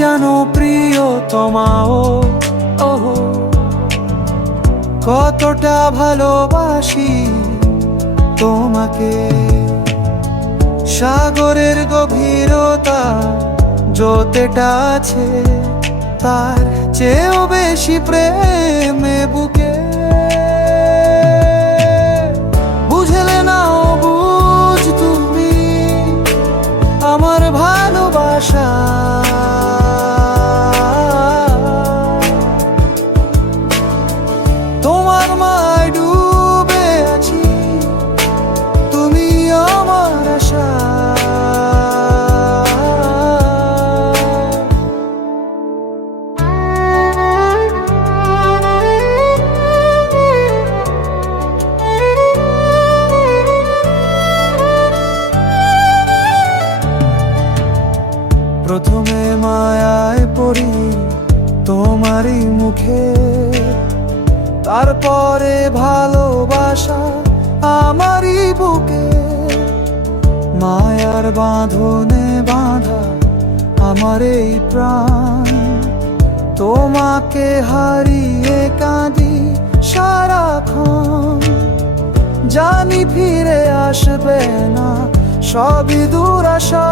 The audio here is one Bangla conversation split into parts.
জানো প্রিয় তোমাও, ওহো, কতটা ভালোবাসি তোমাকে। সাগরের গভীরতা যতটা আছে, তার চেয়েও বেশি প্রেমে বুকে প্রথমে মায়ায় পড়ি তোমারই মুখে। তারপরে ভালোবাসা আমারই বুকে। মায়ার বাঁধনে বাঁধা আমার এই প্রাণ। তোমাকে হারিয়ে কাঁদি সারাক্ষণ। জানি ফিরে আসবে না, সবই দুরাশা।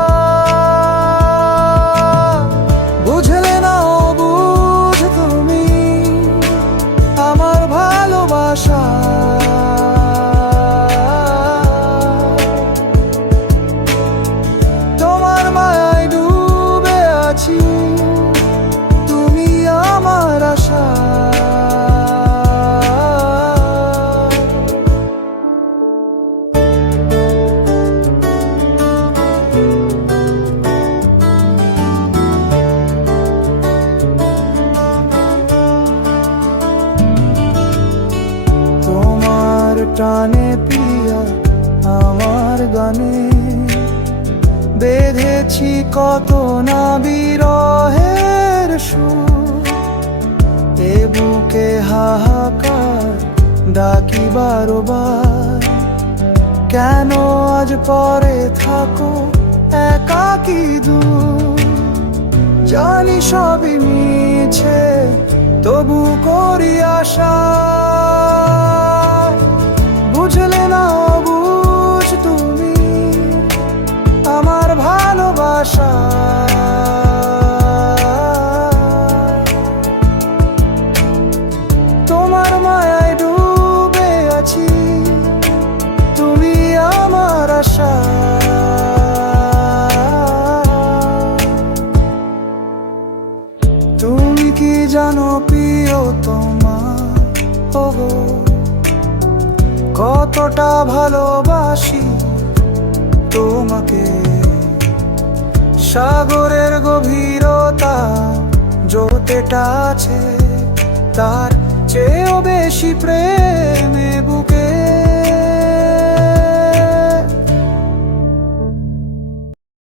টানে পিয়া আমার গানে। বেঁধেছি কত না বিরহের সুর। এ বুকে হাহাকার ডাকি বারবার। কেন আজ পরে থাকো একাকি দূর? জানি সবই মিছে, তবু করি আশা। কি জানো প্রিয় তোমার? ও কতটা ভালোবাসি তোমাকে। সাগরের গভীরতা যতটা আছে, তার চেয়েও বেশি প্রেমে